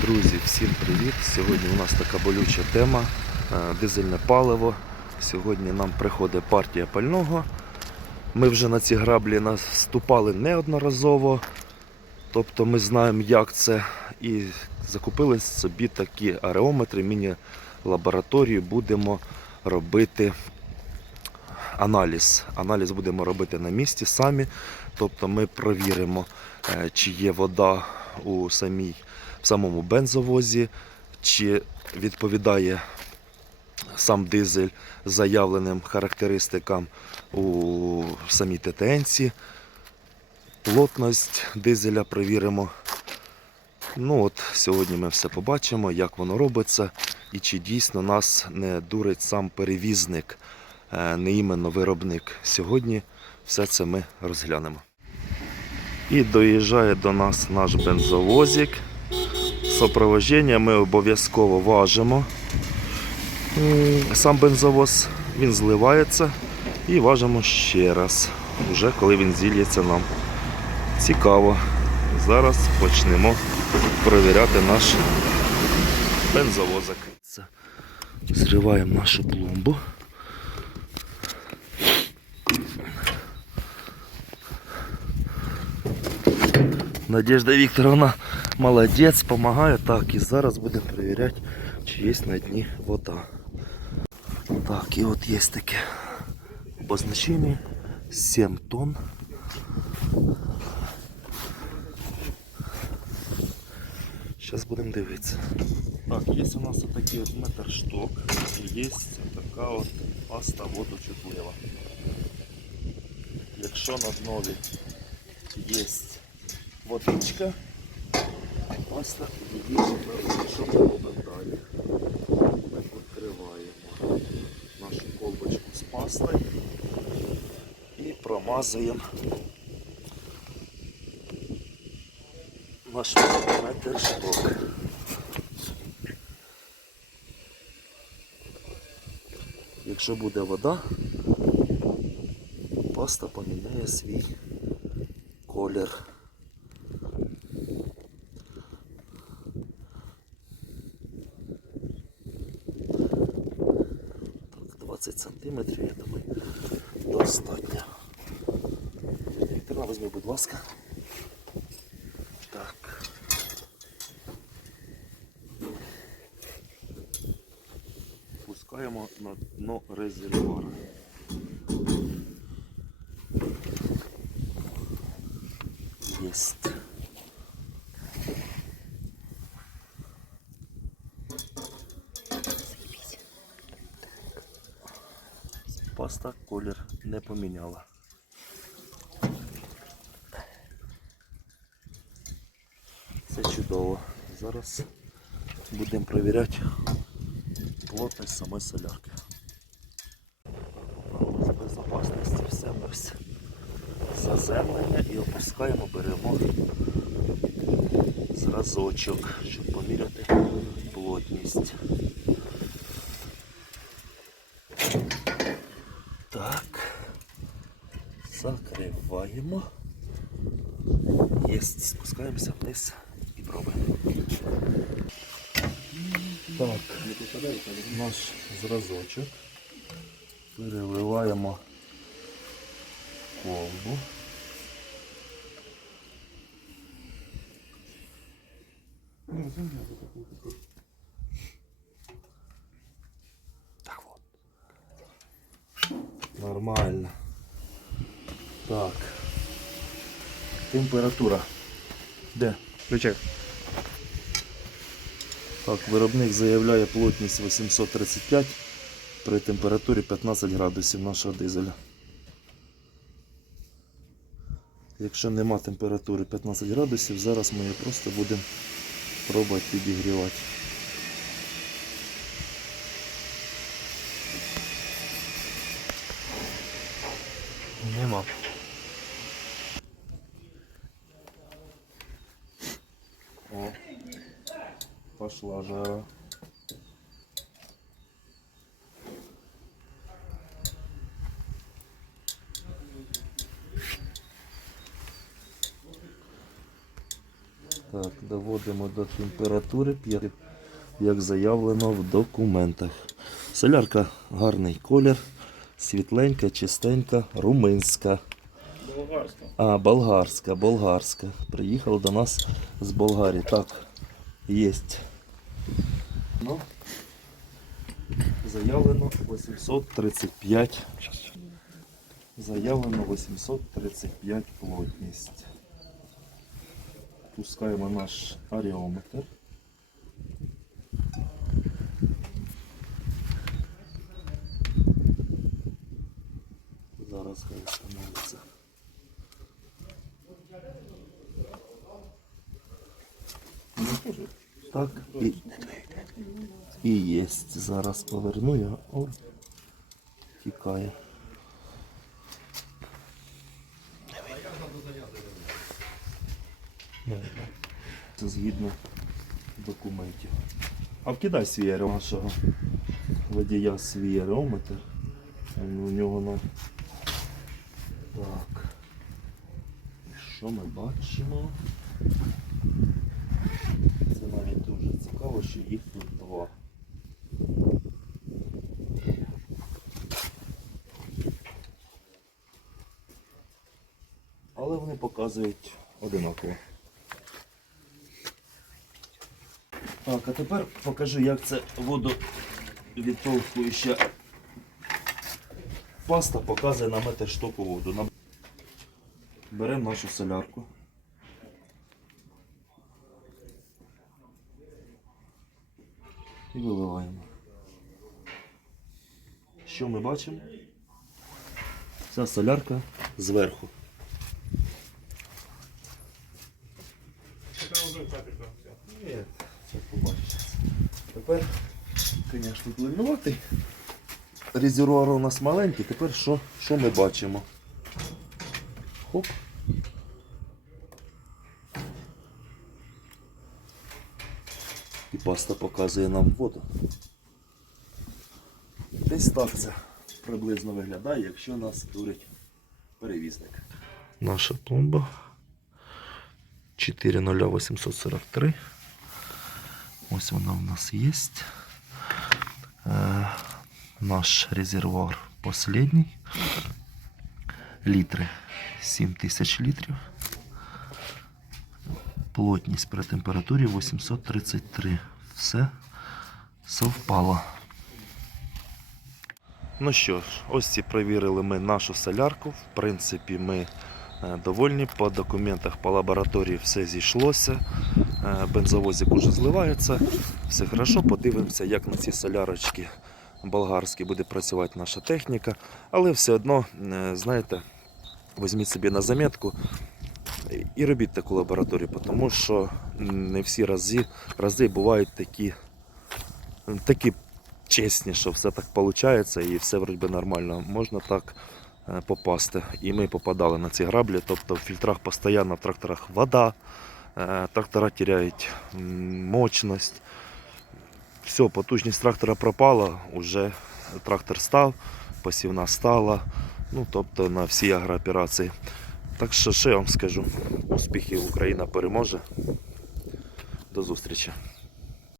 Друзі, всім привіт! Сьогодні у нас така болюча тема е, дизельне паливо. Сьогодні нам приходить партія пального. Ми вже на ці граблі наступали неодноразово. Тобто ми знаємо, як це. І закупили собі такі ареометри, міні-лабораторію. Будемо робити аналіз. Аналіз будемо робити на місці самі. Тобто ми провіримо, е, чи є вода у самій, в самому бензовозі, чи відповідає сам дизель заявленим характеристикам у самій ТТНці. Плотність дизеля перевіримо. Ну от, Сьогодні ми все побачимо, як воно робиться і чи дійсно нас не дурить сам перевізник, е, не іменно виробник. Сьогодні все це ми розглянемо. І доїжджає до нас наш бензовозик. Сопровождення ми обов'язково важимо. Сам бензовоз він зливається і важимо ще раз, вже коли він зільється нам. Цікаво. Зараз почнемо перевіряти наш бензовозик. Зриваємо нашу пломбу. Надежда Вікторовна молодець, допомагає. Так, і зараз будемо перевіряти, чи є на дні вода. Так, і от є таке обозначення 7 тонн. Зараз будемо дивитися. Так, є у нас такий от метр шток і є така от паста водочутлива. Якщо на днові є водичка, паста її робимо, що ми робимо далі. Ми відкриваємо нашу колбочку з пастою і промазуємо наш метр шток. Якщо буде вода, паста поміняє свій колір. Так, 20 сантиметрів, я думаю, достатньо. Вікторина, візьми, будь ласка. Так. Пускаємо на дно резервуара. Паста колір не поміняла. Це чудово. Зараз будемо перевіряти плотність самої солярки. З безпечності все ми ось заземлення і опускаємо, беремо зразочок, щоб поміряти плотність. Закриваємо. Єсть, спускаємося вниз і пробуємо. Так, наш зразочок. Переливаємо колбу. Так вот. Нормально. Так. Температура. Де? Ключик. Так, виробник заявляє плотність 835 при температурі 15 градусів нашого дизеля. Якщо нема температури 15 градусів, зараз ми її просто будемо пробувати підігрівати. Нема. О, пошла жара. Так, доводимо до температури, п'ять, як заявлено в документах. Солярка гарний колір, світленька, чистенька, руминська. Болгарська. А, болгарська, болгарська. Приїхала до нас з Болгарії. Так, є. Ну, заявлено 835. Заявлено 835 плотність. Пускаємо наш аріометр. Зараз Так, і, і єсть. Зараз поверну я. О, тікає. Це згідно документів. А вкидай свій нашого водія свій аерометр. У нього на. Так. І що ми бачимо? Цікаво, що їх тут два. Але вони показують одинаково. Так, а тепер покажу, як це водовідтолкуюча паста показує на метр штуку воду. Беремо нашу солярку. І виливаємо. Що ми бачимо? Ця солярка зверху. Ні, це побачиш. Тепер, звісно, длиннуватий. Резервуар у нас маленький, тепер що, що ми бачимо? Хоп. І паста показує нам воду. Десь так це приблизно виглядає, якщо нас дурить перевізник. Наша пломба 40843. Ось вона в нас є. Е, наш резервуар последній. Літри 7000 літрів. Плотність при температурі 833. Все совпало. Ну що ж, ось ці перевірили ми нашу солярку. В принципі, ми е, довольні. По документах, по лабораторії все зійшлося. Е, Бензовозик уже зливається. Все хорошо. Подивимося, як на ці солярочки болгарські буде працювати наша техніка. Але все одно, е, знаєте, візьміть собі на заметку і робіть таку лабораторію, тому що не всі рази, рази бувають такі, такі чесні, що все так виходить і все вроді нормально. Можна так е, попасти. І ми попадали на ці граблі, тобто в фільтрах постійно в тракторах вода, е, трактора теряють мощність. Все, потужність трактора пропала, вже трактор став, посівна стала. Ну, тобто на всі агрооперації. Так що що я вам скажу? Успіхів Україна переможе. До зустрічі.